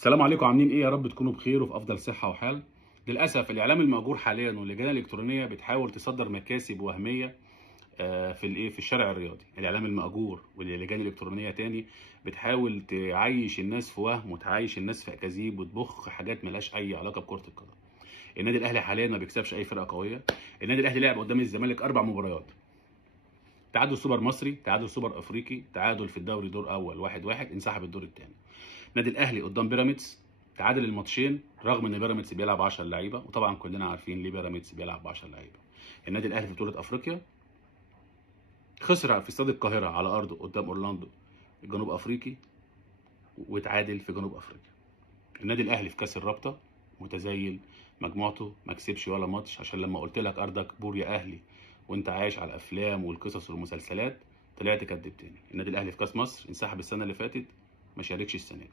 السلام عليكم، عاملين ايه؟ يا رب تكونوا بخير وفي افضل صحه وحال. للاسف الاعلام المأجور حاليا واللجان الالكترونيه بتحاول تصدر مكاسب وهميه في الشارع الرياضي. الاعلام المأجور واللجان الالكترونيه تاني بتحاول تعيش الناس في وهم وتعيش الناس في اكاذيب وتبخ حاجات ملهاش اي علاقه بكره القدم. النادي الاهلي حاليا ما بيكسبش اي فرقه قويه. النادي الاهلي لعب قدام الزمالك 4 مباريات، تعادل سوبر مصري، تعادل سوبر افريقي، تعادل في الدوري دور اول 1-1، انسحب الدور الثاني. النادي الاهلي قدام بيراميدز تعادل الماتشين رغم ان بيراميدز بيلعب 10 لعيبه، وطبعا كلنا عارفين ليه بيراميدز بيلعب 10 لعيبه. النادي الاهلي في بطوله افريقيا خسر في استاد القاهره على ارضه قدام اورلاندو الجنوب افريقي، وتعادل في جنوب افريقيا. النادي الاهلي في كاس الرابطه متزيل مجموعته، ما كسبش ولا ماتش، عشان لما قلت لك ارضك بور يا اهلي وانت عايش على الافلام والقصص والمسلسلات طلعت كدبتني. النادي الاهلي في كاس مصر انسحب السنه اللي فاتت، ما شاركش السنه دي.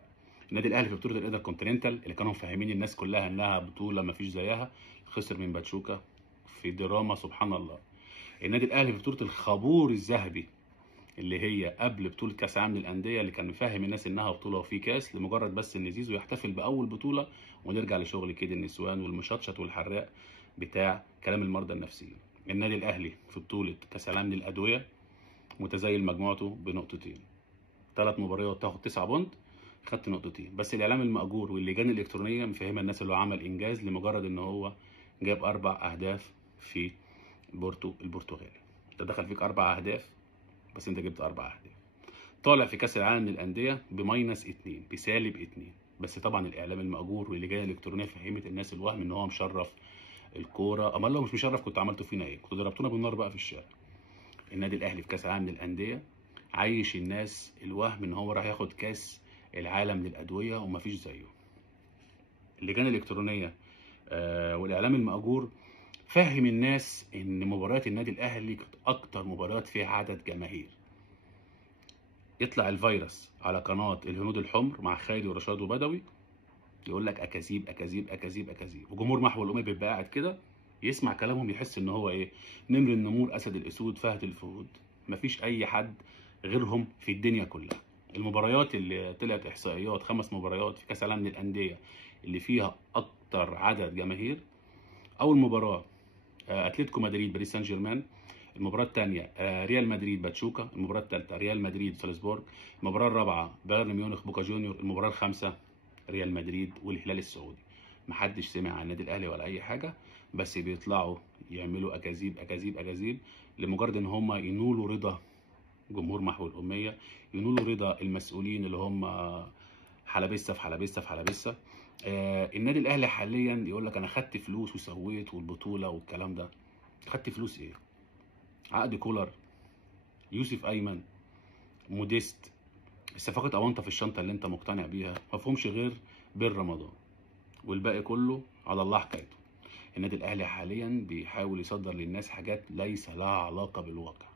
النادي الاهلي في بطوله الانتر كونتيننتال اللي كانوا مفهمين الناس كلها انها بطوله ما فيش زيها، خسر من باتشوكا في دراما سبحان الله. النادي الاهلي في بطوله الخابور الذهبي اللي هي قبل بطوله كاس العالم للانديه، اللي كان مفهم الناس انها بطوله وفي كاس لمجرد بس ان زيزو يحتفل باول بطوله ونرجع لشغل كيد النسوان والمشطشط والحراق بتاع كلام المرضى النفسيين. النادي الاهلي في بطوله كاس العالم للادويه متزيل مجموعته بنقطتين، 3 مباريات تاخد 9 بونت، خدت نقطتين بس. الاعلام المأجور واللجان الالكترونيه مفهمه الناس اللي هو عمل انجاز لمجرد ان هو جاب 4 اهداف في بورتو البرتغالي. انت دخل فيك 4 اهداف بس انت جبت 4 اهداف. طالع في كاس العالم للانديه -2، بسالب 2. بس طبعا الاعلام المأجور واللجان الالكترونيه فهمت الناس الوهم ان هو مشرف الكوره. امال لو مش مشرف كنت عملتوا فينا ايه؟ كنتوا ضربتونا بالنار بقى في الشارع. النادي الاهلي في كاس العالم للانديه عايش الناس الوهم ان هو راح ياخد كاس العالم للادويه ومفيش زيه. اللجان الالكترونيه والاعلام المأجور فهم الناس ان مباريات النادي الاهلي كانت اكتر مباريات فيها عدد جماهير. يطلع الفيروس على قناه الهنود الحمر مع خيري ورشاد وبدوي يقول لك اكاذيب اكاذيب اكاذيب اكاذيب، وجمهور محو الاميه بيبقى قاعد كده يسمع كلامهم يحس ان هو ايه، نمر النمور اسد الاسود فهد الفهود، مفيش اي حد غيرهم في الدنيا كلها. المباريات اللي طلعت احصائيات 5 مباريات في كاس العالم للانديه اللي فيها اكتر عدد جماهير: اول مباراه اتلتيكو مدريد باريس سان جيرمان، المباراه الثانيه ريال مدريد باتشوكا، المباراه الثالثه ريال مدريد سالزبورج، المباراه الرابعه بايرن ميونخ بوكا جونيور، المباراه الخامسه ريال مدريد والهلال السعودي. محدش سمع عن النادي الاهلي ولا اي حاجه، بس بيطلعوا يعملوا اكاذيب اكاذيب اكاذيب لمجرد ان هم ينولوا رضا جمهور محو الاميه، ينولوا رضا المسؤولين اللي هم حلبسه في حلبسه في حلبسه. النادي الاهلي حاليا يقول لك انا خدت فلوس وسويت والبطوله والكلام ده. خدت فلوس ايه؟ عقد كولر، يوسف ايمن، موديست، صفقه اونطه في الشنطه اللي انت مقتنع بيها، مفهومش غير بين رمضان، والباقي كله على الله حكايته. النادي الاهلي حاليا بيحاول يصدر للناس حاجات ليس لها علاقه بالواقع،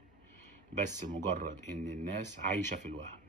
بس مجرد ان الناس عايشه في الوهم.